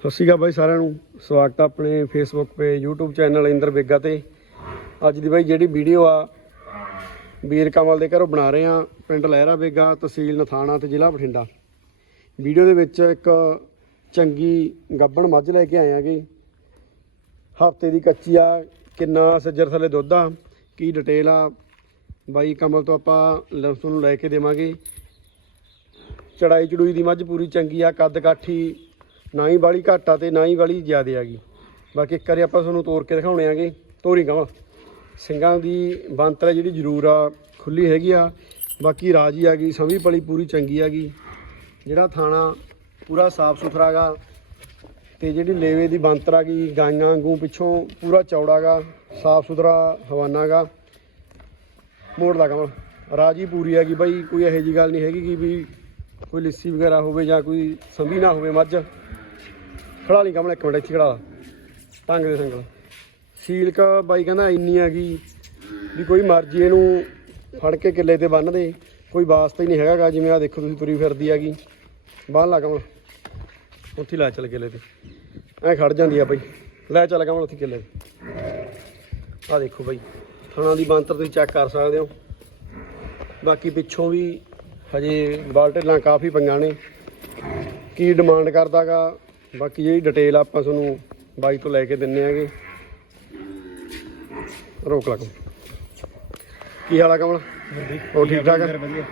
ਸਤਿ ਸ਼੍ਰੀ ਅਕਾਲ ਬਾਈ ਸਾਰਿਆਂ ਨੂੰ। ਸਵਾਗਤ ਆ ਆਪਣੇ ਫੇਸਬੁੱਕ ਤੇ, YouTube ਚੈਨਲ ਇੰਦਰ ਬੇਗਾ ਤੇ। ਅੱਜ ਦੀ ਬਾਈ ਜਿਹੜੀ ਵੀਡੀਓ ਆ, ਵੀਰ ਕਮਲ ਦੇ ਘਰੋਂ ਬਣਾ ਰਹੇ ਆ, ਪਿੰਡ ਲਹਿਰਾ ਬੇਗਾ, ਤਹਿਸੀਲ ਨਥਾਣਾ ਤੇ ਜ਼ਿਲ੍ਹਾ ਬਠਿੰਡਾ। ਵੀਡੀਓ ਦੇ ਵਿੱਚ ਇੱਕ ਚੰਗੀ ਗੱਬਣ ਮੱਝ ਲੈ ਕੇ ਆਏ ਆਗੇ। ਹਫ਼ਤੇ ਦੀ ਕੱਚੀ ਆ, ਕਿੰਨਾ ਸੱਜਰ ਥੱਲੇ ਦੁੱਧ ਆ, ਕੀ ਡਿਟੇਲ ਆ। ਬਾਈ ਕਮਲ ਤੋਂ ਆਪਾਂ ਲ- ਨੂੰ ਲੈ ਕੇ ਦੇਵਾਂਗੇ। ਚੜਾਈ ਚੜੂਈ ਦੀ ਮੱਝ ਪੂਰੀ ਚੰਗੀ ਆ, ਕੱਦ ਕਾਠੀ ਨਾ ਹੀ ਵਾਲੀ ਘੱਟ ਆ ਤੇ ਨਾ ਹੀ ਵਾਲੀ ਜ਼ਿਆਦੇ ਆਗੀ ਬਾਕੀ ਇੱਕ ਵਾਰੀ ਆਪਾਂ ਤੁਹਾਨੂੰ ਤੋੜ ਕੇ ਦਿਖਾਉਣੇ ਆਗੇ। ਤੋਰੀ ਕਮਲ ਸਿੰਘਾਂ ਦੀ ਬੰਤਰ ਜਿਹੜੀ ਜ਼ਰੂਰ ਆ ਖੁੱਲੀ ਹੈਗੀ ਆ। ਬਾਕੀ ਰਾਜੀ ਆ ਗਈ ਸਮੀ ਪਲੀ ਪੂਰੀ ਚੰਗੀ ਆ ਗਈ। ਜਿਹੜਾ ਥਾਣਾ ਪੂਰਾ ਸਾਫ਼ ਸੁਥਰਾ ਗਾ ਤੇ ਜਿਹੜੀ ਲੇਵੇ ਦੀ ਬੰਤਰ ਆ ਗਈ, ਗਾਈਆਂ ਵਾਂਗੂ ਪਿੱਛੋਂ ਪੂਰਾ ਚੌੜਾ ਗਾ, ਸਾਫ਼ ਸੁਥਰਾ ਹਵਾਨਾ ਗਾ। ਮੋੜ ਲਾ ਕਮਲ ਰਾਜੀ ਪੂਰੀ ਆ ਗਈ ਬਾਈ, ਕੋਈ ਇਹੋ ਜੀ ਗੱਲ ਨਹੀਂ ਹੈਗੀ ਕਿ ਵੀ ਕੋਈ ਲੱਸੀ ਵਗੈਰਾ ਹੋਵੇ ਜਾਂ ਕੋਈ ਸੰਭੀ ਨਾ ਹੋਵੇ ਮੱਝ। ਖੜਾ ਨਹੀਂ ਕਮਲ ਇੱਕ ਮਿੰਟ, ਇੱਥੇ ਖੜਾ ਟੰਗ ਦੇ ਸੰਗਲ। ਸੀਲਕ ਬਾਈ ਕਹਿੰਦਾ ਇੰਨੀ ਆ ਗਈ ਵੀ ਕੋਈ ਮਰਜ਼ੀ ਇਹਨੂੰ ਫੜ ਕੇ ਕਿੱਲੇ ਤੇ ਬੰਨ ਦੇ। ਕੋਈ ਵਾਸਤਾ ਹੀ ਨਹੀਂ ਹੈਗਾ ਗਾ, ਜਿਵੇਂ ਆ ਦੇਖੋ ਤੁਸੀਂ ਤੁਰੀ ਫਿਰਦੀ ਹੈਗੀ। ਬੰਨ ਲਾ ਕਮਲ। ਉੱਥੇ ਹੀ ਲੈ ਚੱਲ ਕਿੱਲੇ ਤੇ। ਐ ਖੜ ਜਾਂਦੀ ਆ ਬਾਈ। ਲੈ ਚੱਲ ਕਮਲ ਉੱਥੇ ਕਿੱਲੇ ਤੇ। ਆ ਦੇਖੋ ਬਾਈ, ਥਣਾ ਦੀ ਬੰਤਰ ਤੁਸੀਂ ਚੈੱਕ ਕਰ ਸਕਦੇ ਹੋ। ਬਾਕੀ ਪਿੱਛੋਂ ਵੀ ਹਜੇ ਬਾਲਟੇਲਾਂ ਕਾਫੀ ਪਈਆਂ ਨੇ। ਕੀ ਡਿਮਾਂਡ ਕਰਦਾਗਾ ਬਾਕੀ ਜਿਹੜੀ ਡਿਟੇਲ ਆਪਾਂ ਤੁਹਾਨੂੰ ਬਾਈ ਤੋਂ ਲੈ ਕੇ ਦਿੰਨੇ ਆਗੇ। ਰੋਕ ਲਾ ਕਮਲ। ਕੀ ਹਾਲ ਆ ਕਮਲ? ਹੋਰ ਠੀਕ ਠਾਕ ਆ? ਵਧੀਆ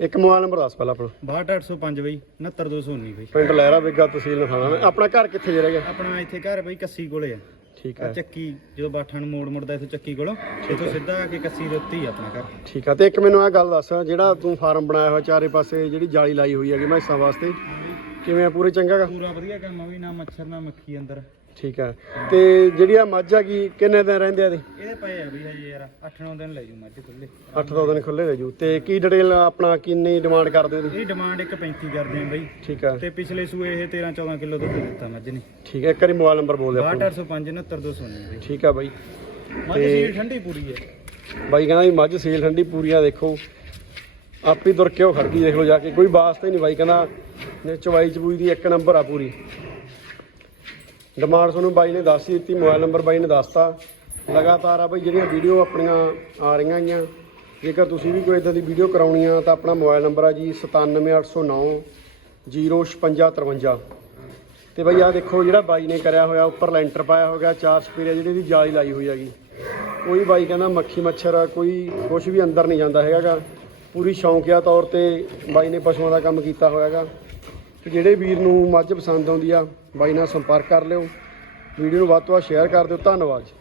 ਇੱਕ ਮੋਬਾਈਲ ਨੰਬਰ ਦੱਸ ਪਹਿਲਾਂ ਆਪਣਾ। 62805 ਬਈ 69219 ਬਈ। ਪਿੰਡ ਲਹਿਰਾ ਬੇਗਾ ਤਹਿਸੀਲ ਨਥਾਣਾ ਆਪਣਾ ਘਰ ਕਿੱਥੇ ਜੇ ਰਹਿ ਗਿਆ ਆਪਣਾ ਇੱਥੇ ਘਰ ਬਈ ਕੱਸੀ ਕੋਲੇ ਆ। ਠੀਕ ਹੈ ਚੱਕੀ ਜਦੋਂ ਬਾਠਾਂ ਨੂੰ ਮੋੜ ਮੁੜਦਾ ਇੱਥੋਂ ਚੱਕੀ ਕੋਲੋਂ ਇੱਥੋਂ ਸਿੱਧਾ ਆ ਕੇ ਕੱਸੀ ਦੇ ਉੱਤੇ ਹੀ ਆ ਆਪਣਾ ਘਰ। ਠੀਕ ਆ। ਤੇ ਇੱਕ ਮੈਨੂੰ ਇਹ ਗੱਲ ਦੱਸ ਜਿਹੜਾ ਤੂੰ ਫਾਰਮ ਬਣਾਇਆ ਹੋਇਆ ਚਾਰੇ ਪਾਸੇ ਜਿਹੜੀ ਜਾਲੀ ਲਾਈ ਹੋਈ ਹੈਗੀ ਮੈਸਾਂ ਵਾਸਤੇ ਕਿਵੇਂ ਆ? ਪੂਰੇ ਚੰਗਾ ਗਾ? ਪੂਰਾ ਵਧੀਆ ਕੰਮ ਆ ਬਈ ਨਾ ਮੱਛਰ ਨਾ ਮੱਖੀ ਅੰਦਰ। ਠੀਕ ਆ। ਤੇ ਜਿਹੜੀ ਆ ਮੱਝ ਹੈਗੀ ਕਿੰਨੇ ਦਿਨ ਰਹਿੰਦੇ ਆ ਇਹਦੇ? ਇਹਦੇ ਪਏ ਆ ਬਈ ਹਜੇ ਯਾਰ 8-9 ਦਿਨ ਲੈ ਜੂ ਮੱਝ ਖੁੱਲੇ 8-10 ਦਿਨ ਖੁੱਲੇ ਰਹਿ ਜੂ। ਤੇ ਕੀ ਡਿਟੇਲ ਆਪਣਾ ਕਿੰਨੀ ਡਿਮਾਂਡ ਕਰਦੇ ਹੋ ਇਹ ਡਿਮਾਂਡ ਇੱਕ 35 ਕਰਦੇ ਆ ਬਈ। ਠੀਕ ਆ। ਤੇ ਪਿਛਲੇ ਸੂਏ ਇਹ 13-14 ਕਿਲੋ ਦੁੱਧ ਦਿੱਤਾ ਮੱਝ ਨੇ। ਠੀਕ ਹੈ ਇੱਕ ਵਾਰੀ ਮੋਬਾਈਲ ਨੰਬਰ ਬੋਲ ਦੇ ਆਪਣਾ। 62805 69219 ਬਈ। ਠੀਕ ਆ ਬਾਈ। ਮੱਝ ਸੀਲ ਠੰਡੀ ਪੂਰੀ ਹੈ ਬਾਈ ਕਹਿੰਦਾ ਵੀ ਮੱਝ ਸੀਲ ਠੰਡੀ ਪੂਰੀਆਂ ਦੇਖੋ। ਆਪੀ ਦੁਰ ਕੇ ਉਹ ਖੜ ਗਈ ਦੇਖ ਲਓ ਜਾ ਕੇ। ਕੋਈ ਵਾਸਤਾ ਹੀ ਨਹੀਂ ਬਾਈ ਕਹਿੰਦਾ ਨੇ ਚਵਾਈ ਚਬੂਈ ਦੀ ਇੱਕ ਨੰਬਰ ਆ ਪੂਰੀ। ਡਿਮਾਂਡ ਤੁਹਾਨੂੰ ਬਾਈ ਨੇ ਦੱਸ ਹੀ ਦਿੱਤੀ, ਮੋਬਾਈਲ ਨੰਬਰ ਬਾਈ ਨੇ ਦੱਸਤਾ। ਲਗਾਤਾਰ ਆ ਬਾਈ ਜਿਹੜੀਆਂ ਵੀਡੀਓ ਆਪਣੀਆਂ ਆ ਰਹੀਆਂ ਗੀਆਂ ਜੇਕਰ ਤੁਸੀਂ ਵੀ ਕੋਈ ਇਦਾਂ ਦੀ ਵੀਡੀਓ ਕਰਾਉਣੀ ਆ, ਤਾਂ ਆਪਣਾ ਮੋਬਾਈਲ ਨੰਬਰ ਆ ਜੀ 97809 05653 ਤੇ ਬਾਈ ਆ ਦੇਖੋ ਜਿਹੜਾ ਬਾਈ ਨੇ ਕਰਿਆ ਹੋਇਆ, ਉੱਪਰ ਲੈਂਟਰ ਪਾਇਆ ਹੋ ਗਿਆ, ਚਾਰ ਸਪੀਰੇ ਜਿਹੜੀ ਦੀ ਜਾਲੀ ਲਾਈ ਹੋਈ ਹੈਗੀ। ਕੋਈ ਬਾਈ ਕਹਿੰਦਾ ਮੱਖੀ ਮੱਛਰ ਕੋਈ ਕੁਝ ਵੀ ਅੰਦਰ ਨਹੀਂ ਜਾਂਦਾ ਹੈਗਾਗਾ ਪੂਰੀ ਸ਼ੌਂਕਿਆ ਤੌਰ ਤੇ ਬਾਈ ਨੇ ਪਸ਼ੂਆਂ ਦਾ ਕੰਮ ਕੀਤਾ ਹੋਇਆਗਾ ਤੇ ਜਿਹੜੇ ਵੀਰ ਨੂੰ ਮੱਝ ਪਸੰਦ ਆਉਂਦੀ ਆ, ਬਾਈ ਨਾਲ ਸੰਪਰਕ ਕਰ ਲਿਓ। ਵੀਡੀਓ ਨੂੰ ਵੱਧ ਤੋਂ ਵੱਧ ਸ਼ੇਅਰ ਕਰ ਦਿਓ। ਧੰਨਵਾਦ ਜੀ।